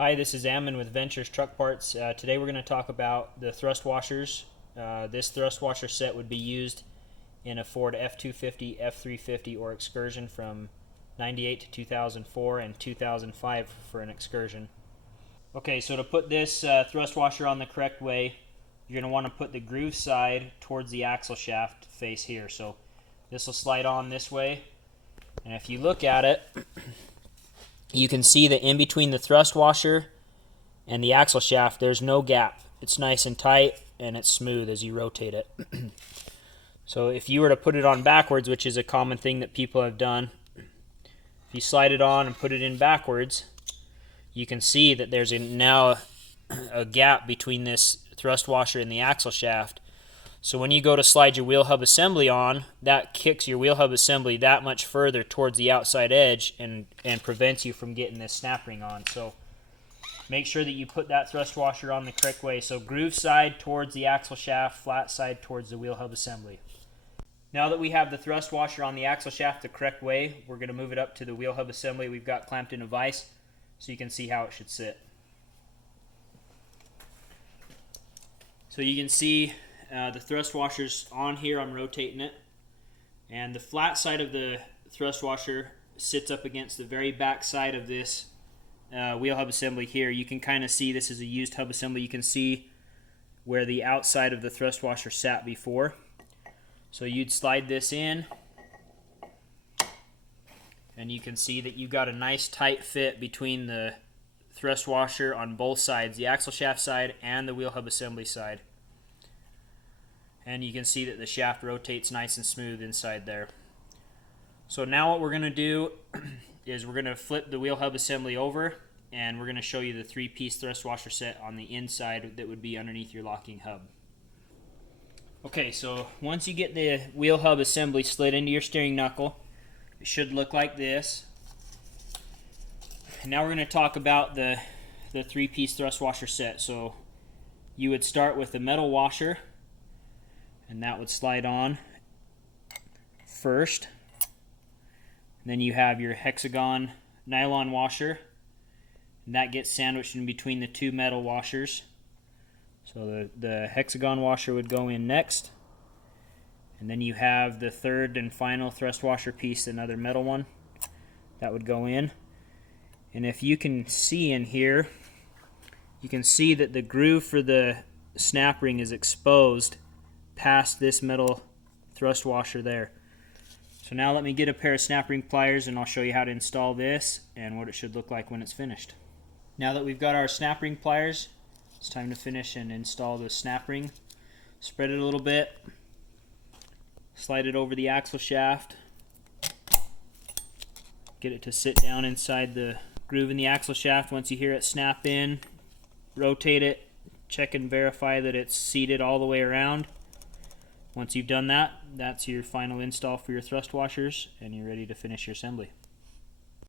Hi, this is Ammon with Ventures Truck Parts. Today we're going to talk about the thrust washers. This thrust washer set would be used in a Ford F250, F350, or Excursion from 98 to 2004 and 2005 for an Excursion. Okay, so to put this thrust washer on the correct way, you're going to want to put the groove side towards the axle shaft face here. So this will slide on this way, and if you look at it, you can see that in between the thrust washer and the axle shaft, there's no gap. It's nice and tight, and it's smooth as you rotate it. So if you were to put it on backwards, which is a common thing that people have done, if you slide it on and put it in backwards, you can see that there's now a gap between this thrust washer and the axle shaft. So when you go to slide your wheel hub assembly on, that kicks your wheel hub assembly that much further towards the outside edge and prevents you from getting this snap ring on. So make sure that you put that thrust washer on the correct way. So groove side towards the axle shaft, flat side towards the wheel hub assembly. Now that we have the thrust washer on the axle shaft the correct way, we're going to move it up to the wheel hub assembly we've got clamped in a vise so you can see how it should sit. So you can see the thrust washer's on here. I'm rotating it, and the flat side of the thrust washer sits up against the very back side of this wheel hub assembly here. You can kind of see this is a used hub assembly. You can see where the outside of the thrust washer sat before. So you'd slide this in, and you can see that you got a nice tight fit between the thrust washer on both sides, the axle shaft side and the wheel hub assembly side. And you can see that the shaft rotates nice and smooth inside there. So now what we're going to do is we're going to flip the wheel hub assembly over, and we're going to show you the three-piece thrust washer set on the inside that would be underneath your locking hub. Okay, so once you get the wheel hub assembly slid into your steering knuckle, it should look like this. And now we're going to talk about the three-piece thrust washer set. So you would start with the metal washer, and that would slide on first. And then you have your hexagon nylon washer, and that gets sandwiched in between the two metal washers. So the hexagon washer would go in next, and then you have the third and final thrust washer piece, another metal one, that would go in. And if you can see in here, you can see that the groove for the snap ring is exposed past this metal thrust washer there. So now let me get a pair of snap ring pliers, and I'll show you how to install this and what it should look like when it's finished. Now that we've got our snap ring pliers, it's time to finish and install the snap ring. Spread it a little bit, slide it over the axle shaft, get it to sit down inside the groove in the axle shaft. Once you hear it snap in, rotate it, check and verify that it's seated all the way around. Once you've done that, that's your final install for your thrust washers, and you're ready to finish your assembly.